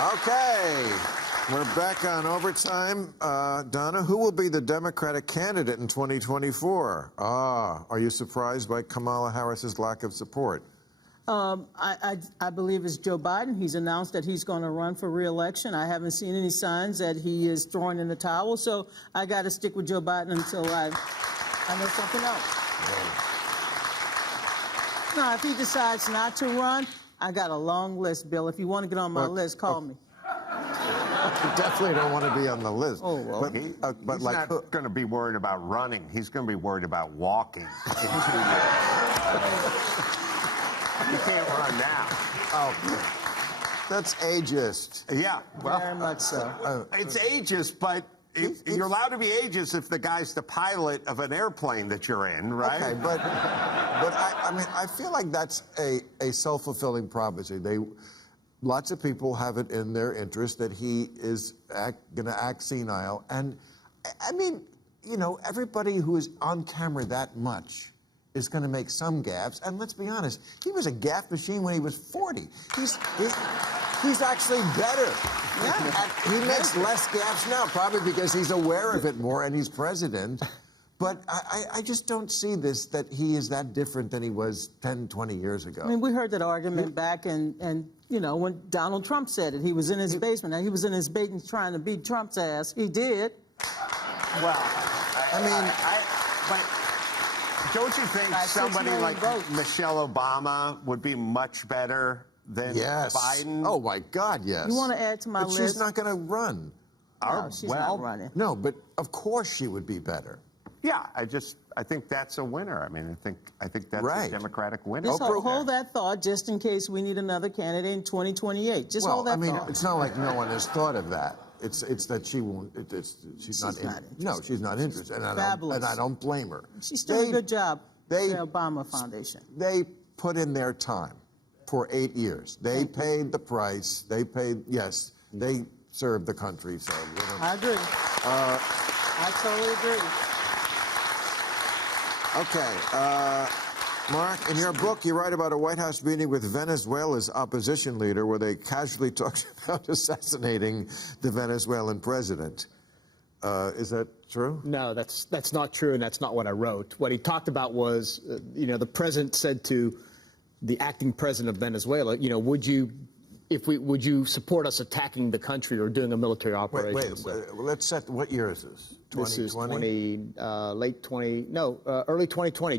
Okay, we're back on overtime. Donna, who will be the Democratic candidate in 2024? Are you surprised by Kamala Harris's lack of support? I believe it's Joe Biden. He's announced that he's going to run for re-election. I haven't seen any signs that he is throwing in the towel, so I got to stick with Joe Biden until I know something else. Yeah. Now, if he decides not to run, I got a long list, Bill. If you want to get on my list, call me. You definitely don't want to be on the list. Oh, well. He's not going to be worried about running. He's going to be worried about walking in 2 years. You can't run now. Oh, that's ageist. Yeah, well, very much so. It's ageist, but you're allowed to be ageist if the guy's the pilot of an airplane that you're in, right? Okay, but I mean, I feel like that's a self-fulfilling prophecy. Lots of people have it in their interest that he is going to act senile. And, I mean, you know, everybody who is on camera that much is going to make some gaffes. And let's be honest, he was a gaffe machine when he was 40. He's actually better. Yeah. He makes less gaffes now, probably because he's aware of it more and he's president. But I just don't see that he is that different than he was 10, 20 years ago. I mean, we heard that argument back and you know, when Donald Trump said it, he was in his basement. Now, he was in his basement trying to beat Trump's ass. He did. Well, but don't you think somebody like Michelle Obama would be much better than Biden? Oh, my God, yes. You want to add to my list? She's not going to run. No, she's not running. No, but of course she would be better. Yeah, I think that's a winner. I mean, I think that's a Democratic winner. Just hold that thought, just in case we need another candidate in 2028. Just hold that thought. I mean, it's not like no one has thought of that. It's that she won't. She's not interested. No, she's not interested, and I don't blame her. She's doing a good job. The Obama Foundation. They put in their time for 8 years. They paid the price. They paid. Yes, they served the country. So I agree. I totally agree. Okay, Mark, in your book, you write about a White House meeting with Venezuela's opposition leader where they casually talked about assassinating the Venezuelan president. Is that true? No, that's not true, and that's not what I wrote. What he talked about was, you know, the president said to the acting president of Venezuela, you know, would you support us attacking the country or doing a military operation? Wait, let's set, what year is this? 2020? This is early 2020,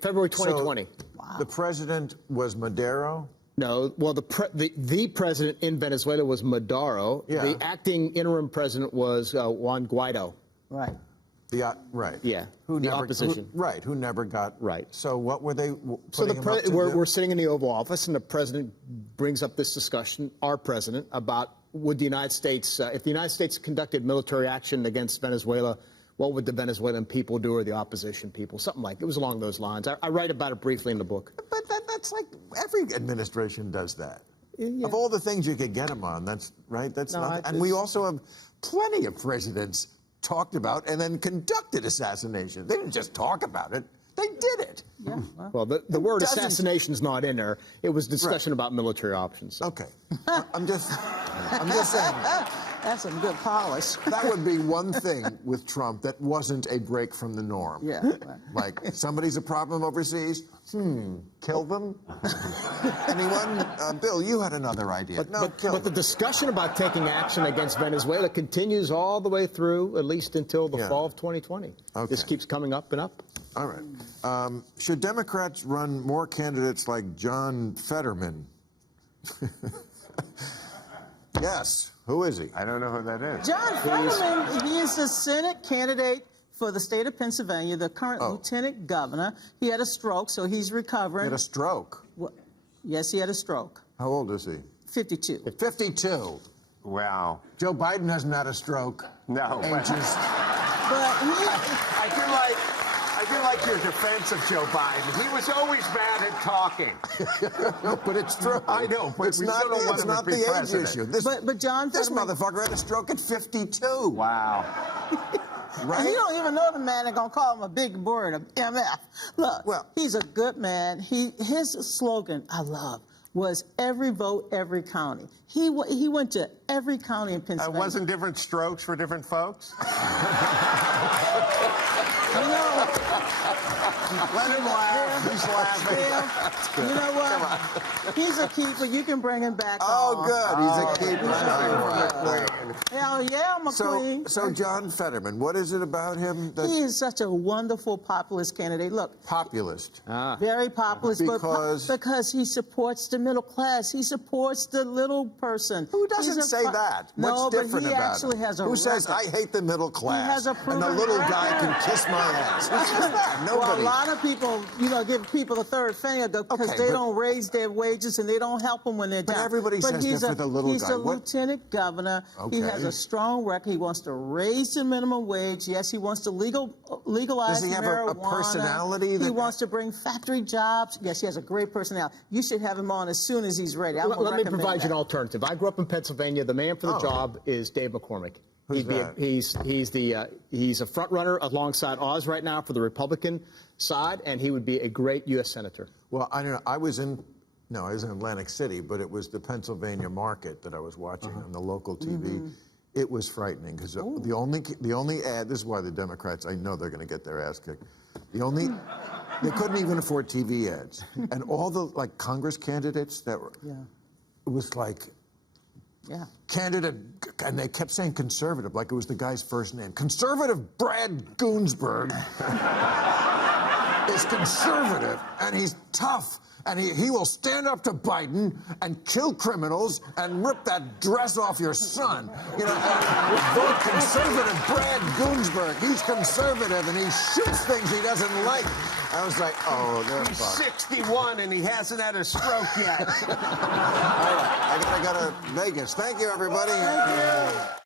February 2020. So the president was Maduro? No, well, the president in Venezuela was Maduro. Yeah. The acting interim president was Juan Guaido. Right. Right. Yeah. Who never got. Right. So what were they we're sitting in the Oval Office, and the president brings up this discussion, our president, about would the United States, if the United States conducted military action against Venezuela, what would the Venezuelan people do, or the opposition people? Something like it was along those lines. I write about it briefly in the book. But that's like every administration does that. Yeah. Of all the things you could get them on, that's right. And we also have plenty of presidents talked about and then conducted assassination. They didn't just talk about it. They did it. Yeah. Well, the word assassination is not in there. It was discussion about military options. So. Okay. I'm just saying. That's some good polish. That would be one thing with Trump that wasn't a break from the norm. Yeah. Like, somebody's a problem overseas? Kill them? Anyone? Bill, you had another idea. But the discussion about taking action against Venezuela continues all the way through, at least until the fall of 2020. Okay. This keeps coming up and up. All right. Should Democrats run more candidates like John Fetterman? Yes. Who is he? I don't know who that is. John Fetterman, he is the Senate candidate for the state of Pennsylvania, the current lieutenant governor. He had a stroke, so he's recovering. He had a stroke? Well, yes, he had a stroke. How old is he? 52. 52. Wow. Joe Biden hasn't had a stroke. No. But I feel like your defense of Joe Biden. He was always bad at talking. No, but it's true. I know, but it's not the age issue. But John this Fetterman, motherfucker had a stroke at 52. Wow. Right? And you don't even know the man that's gonna call him a big bird, a MF. Look, he's a good man. His slogan, I love was every vote, every county. He went to every county in Pennsylvania. Wasn't different strokes for different folks? You know, Let him laugh. He's laughing. you know what? He's a keeper. You can bring him back. Oh, good. He's a keeper. Hell yeah, I'm a queen. So John Fetterman, what is it about him that He is such a wonderful populist candidate. Look, populist? very populist, Because- because he supports the middle class. He supports the little person. Who doesn't He's a say pro- that? No, What's different but he about actually him? has a Who says, I record. hate the middle class, has a and the proven little guy record. can kiss my ass? Who says that? Well, Nobody. a lot of people, give people a third finger because Okay, they but- don't raise their wages and they don't help them when they're down. everybody says he's that for the little he's guy. a What- lieutenant governor. He has Okay. a strong record. He wants to raise the minimum wage. Yes, he wants to legalize Does he have a marijuana. personality He that- wants to bring factory jobs. Yes, he has a great personality. You should have him on as soon as he's ready. Let me provide you an alternative. I grew up in Pennsylvania. The man for the Oh. job is Dave McCormick. Who's that? He's a front runner alongside Oz right now for the Republican side, and he would be a great U.S. senator. Well, I don't know. I was in Atlantic City, but it was the Pennsylvania market that I was watching on the local TV. It was frightening because the only ad. This is why the Democrats. I know they're going to get their ass kicked. They couldn't even afford TV ads, and all the Congress candidates that were. Yeah. It was like. Yeah. Candidate, and they kept saying conservative, like it was the guy's first name. Conservative Brad Goonsberg is conservative, and he's tough, and he will stand up to Biden and kill criminals and rip that dress off your son. And vote conservative Brad Goonsberg. He's conservative, and he shoots things he doesn't like. I was like, oh, they're He's fucked. 61 and he hasn't had a stroke yet. All right, I gotta go to Vegas. Thank you, everybody. Thank you.